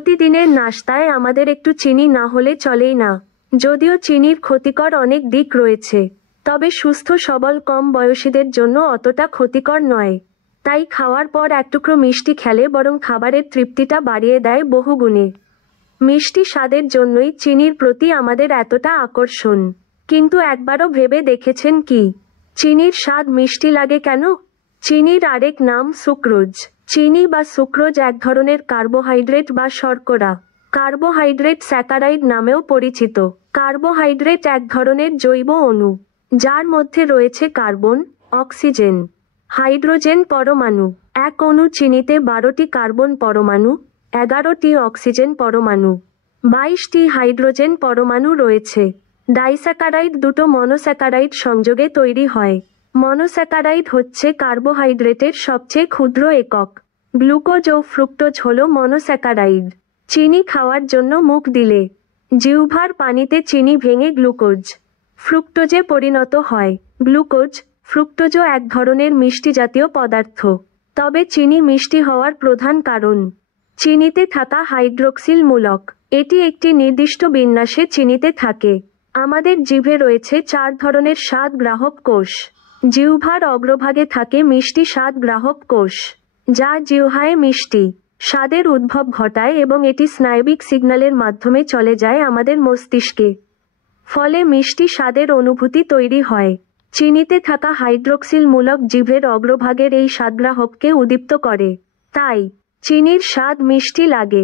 প্রতিদিনের নাশতায় আমাদের একটু চিনি না হলে চলেই না। যদিও চিনির ক্ষতিকর অনেক দিক রয়েছে, তবে সুস্থ সবল কম বয়সীদের জন্য অতটা ক্ষতিকর নয়। তাই খাওয়ার পর এক টুকরো মিষ্টি খেলে বরং খাবারের তৃপ্তিটা বাড়িয়ে দেয় বহুগুণে। মিষ্টি স্বাদের জন্যই চিনির প্রতি আমাদের এতটা আকর্ষণ। কিন্তু একবারও ভেবে দেখেছেন কি, চিনির স্বাদ মিষ্টি লাগে কেন? চিনির আরেক নাম সুক্রোজ। চিনি বা সুক্রোজ এক ধরনের কার্বোহাইড্রেট বা শর্করা। কার্বোহাইড্রেট স্যাকারাইড নামেও পরিচিত। কার্বোহাইড্রেট এক ধরনের জৈব অণু, যার মধ্যে রয়েছে কার্বন, অক্সিজেন, হাইড্রোজেন পরমাণু। এক অণু চিনিতে 12টি কার্বন পরমাণু, 11টি অক্সিজেন পরমাণু, 22টি হাইড্রোজেন পরমাণু রয়েছে। ডাইস্যাকারাইড দুটো মনোস্যাকারাইড সংযোগে তৈরি হয়। মনোস্যাকারাইড হচ্ছে কার্বোহাইড্রেটের সবচেয়ে ক্ষুদ্র একক। গ্লুকোজ ও ফ্রুক্টোজ হলো মনোস্যাকারাইড। চিনি খাওয়ার জন্য মুখ দিলে জিহ্বার পানিতে চিনি ভেঙে গ্লুকোজ, ফ্রুক্টোজে পরিণত হয়। গ্লুকোজ, ফ্রুক্টোজও এক ধরনের মিষ্টি জাতীয় পদার্থ। তবে চিনি মিষ্টি হওয়ার প্রধান কারণ চিনিতে থাকা হাইড্রক্সিল মূলক। এটি একটি নির্দিষ্ট বিন্যাসে চিনিতে থাকে। আমাদের জিভে রয়েছে 4 ধরনের স্বাদ গ্রাহক কোষ। জিহ্বার অগ্রভাগে থাকে মিষ্টি স্বাদ গ্রাহক কোষ, যা জিহ্বায় মিষ্টি স্বাদের উদ্ভব ঘটায় এবং এটি স্নায়বিক সিগন্যালের মাধ্যমে চলে যায় আমাদের মস্তিষ্কে। ফলে মিষ্টি স্বাদের অনুভূতি তৈরি হয়। চিনিতে থাকা হাইড্রক্সিল মূলক জিভের অগ্রভাগের এই স্বাদগ্রাহককে উদ্দীপ্ত করে। তাই চিনির স্বাদ মিষ্টি লাগে।